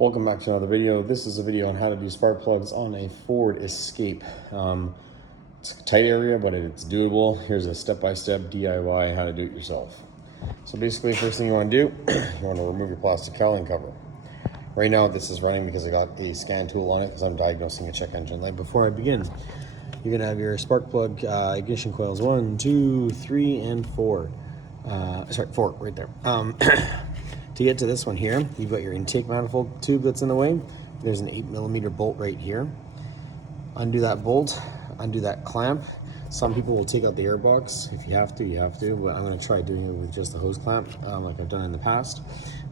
Welcome back to another video. This is a video on how to do spark plugs on a Ford Escape. It's a tight area, but it's doable. Here's a step-by-step DIY how to do it yourself. So basically, first thing you want to do, you want to remove your plastic cowling cover. Right now, this is running because I got a scan tool on it because I'm diagnosing a check engine light. Before I begin, you're gonna have your spark plug ignition coils 1, 2, 3, and 4. Sorry, 4 right there. To get to this one here, you've got your intake manifold tube that's in the way. There's an 8mm bolt right here. Undo that bolt, undo that clamp. Some people will take out the air box. If you have to, you have to, but I'm going to try doing it with just the hose clamp like I've done in the past.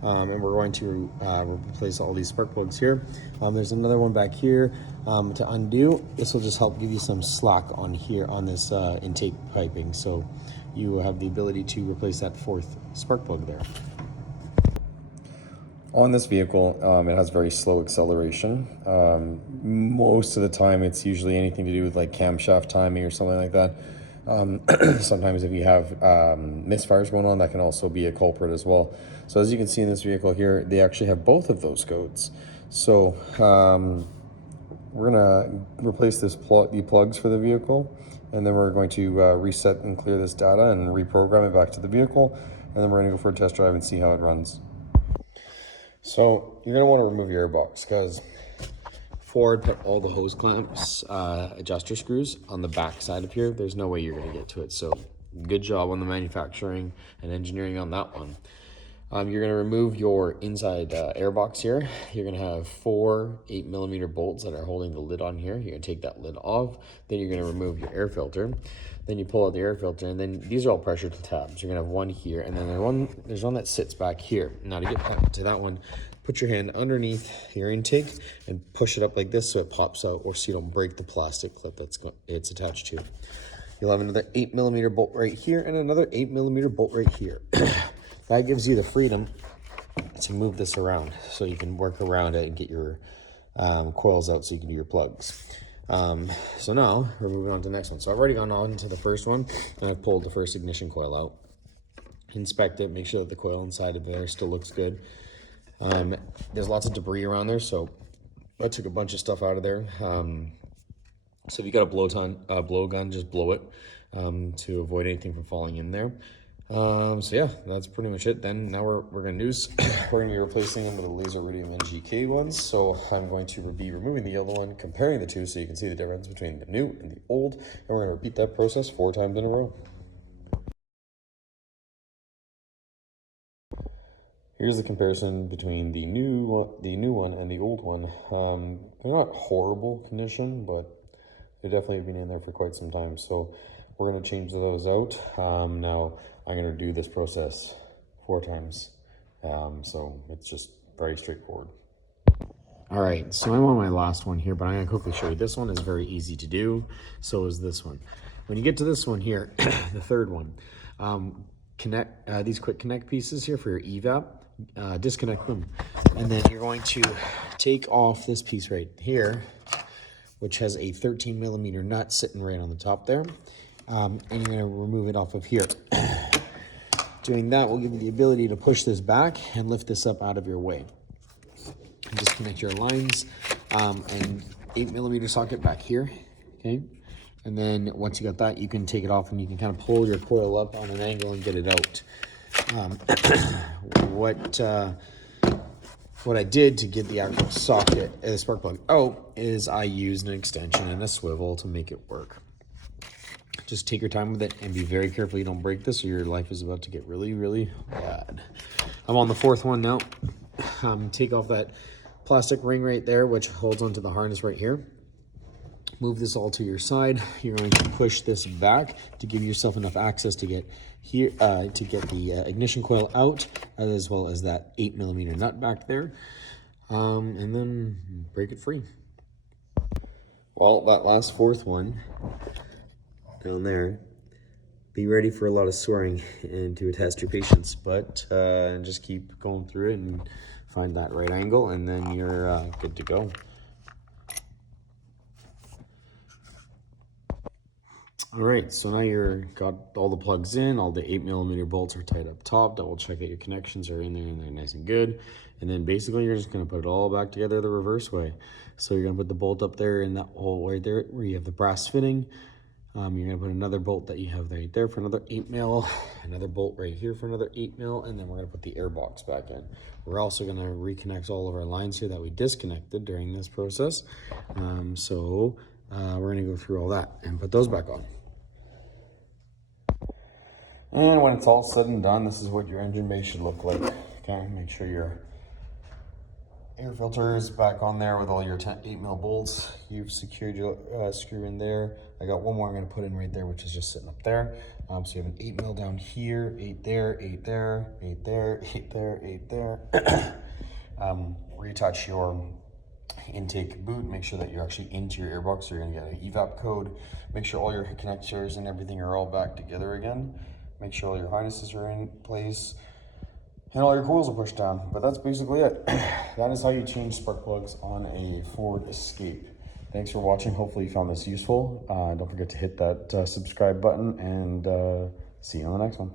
And we're going to replace all these spark plugs here. There's another one back here to undo. This will just help give you some slack on here on this intake piping, so you have the ability to replace that 4th spark plug there. On this vehicle, it has very slow acceleration. Most of the time, it's usually anything to do with like camshaft timing or something like that. Sometimes if you have misfires going on, that can also be a culprit as well. So as you can see in this vehicle here, they actually have both of those codes. So we're gonna replace the plugs for the vehicle, and then we're going to reset and clear this data and reprogram it back to the vehicle, and then we're gonna go for a test drive and see how it runs. So you're going to want to remove your airbox because Ford put all the hose clamps, adjuster screws on the back side of here. There's no way you're going to get to it. So good job on the manufacturing and engineering on that one. You're going to remove your inside airbox here. You're going to have 4 8mm bolts that are holding the lid on here. You're going to take that lid off. Then you're going to remove your air filter. Then you pull out the air filter, and then these are all pressure tabs. You're going to have one here, and then there's one that sits back here. Now to get back to that one, put your hand underneath your intake and push it up like this so it pops out, or so you don't break the plastic clip it's attached to. You'll have another 8mm bolt right here and another 8mm bolt right here. That gives you the freedom to move this around so you can work around it and get your coils out so you can do your plugs. So now we're moving on to the next one. So I've already gone on to the first one, and I've pulled the first ignition coil out. Inspect it, make sure that the coil inside of there still looks good. There's lots of debris around there, so I took a bunch of stuff out of there. So if you got a blow gun, just blow it to avoid anything from falling in there. So yeah, that's pretty much it. Then now we're going to do we're going to be replacing them with the Laser Iridium NGK ones. So I'm going to be removing the yellow one, comparing the two so you can see the difference between the new and the old, and we're going to repeat that process 4 times in a row. Here's the comparison between the new one and the old one. They're not horrible condition, but they've definitely been in there for quite some time. So we're going to change those out. Now I'm going to do this process 4 times. So it's just very straightforward. All right, so I'm on my last one here, but I'm going to quickly show you. This one is very easy to do. So is this one. When you get to this one here, the third one, connect these quick connect pieces here for your evap. Disconnect them, and then you're going to take off this piece right here, which has a 13mm nut sitting right on the top there, and you're going to remove it off of here. Doing that will give you the ability to push this back and lift this up out of your way. Disconnect your lines and 8mm socket back here, okay? And then once you got that, you can take it off and you can kind of pull your coil up on an angle and get it out. What I did to get the actual socket, the spark plug out, is I used an extension and a swivel to make it work. Just take your time with it and be very careful you don't break this, or your life is about to get really, really bad. I'm on the 4th one now. Take off that plastic ring right there, which holds onto the harness right here. Move this all to your side. You're going to push this back to give yourself enough access to get here, to get the ignition coil out, as well as that 8mm nut back there, and then break it free. Well, that last 4th one down there, be ready for a lot of swearing and to test your patience, but just keep going through it and find that right angle, and then you're good to go. All right, so now you're got all the plugs in, all the 8mm bolts are tied up top. Double check that your connections are in there and they're nice and good. And then basically you're just gonna put it all back together the reverse way. So you're gonna put the bolt up there in that hole right there where you have the brass fitting. You're gonna put another bolt that you have right there for another 8mm, another bolt right here for another 8mm, and then we're gonna put the air box back in. We're also gonna reconnect all of our lines here that we disconnected during this process. We're gonna go through all that and put those back on. And when it's all said and done, this is what your engine bay should look like. Okay, make sure your air filter is back on there with all your 8mm bolts. You've secured your screw in there. I got one more I'm gonna put in right there, which is just sitting up there. So you have an 8mm down here, 8 there, 8 there, 8 there, 8 there, 8 there. Retouch your intake boot, make sure that you're actually into your airbox, so you're gonna get an evap code. Make sure all your connectors and everything are all back together again. Make sure all your harnesses are in place and all your coils are pushed down. But that's basically it. That is how you change spark plugs on a Ford Escape. Thanks for watching. Hopefully you found this useful. Don't forget to hit that subscribe button, and see you on the next one.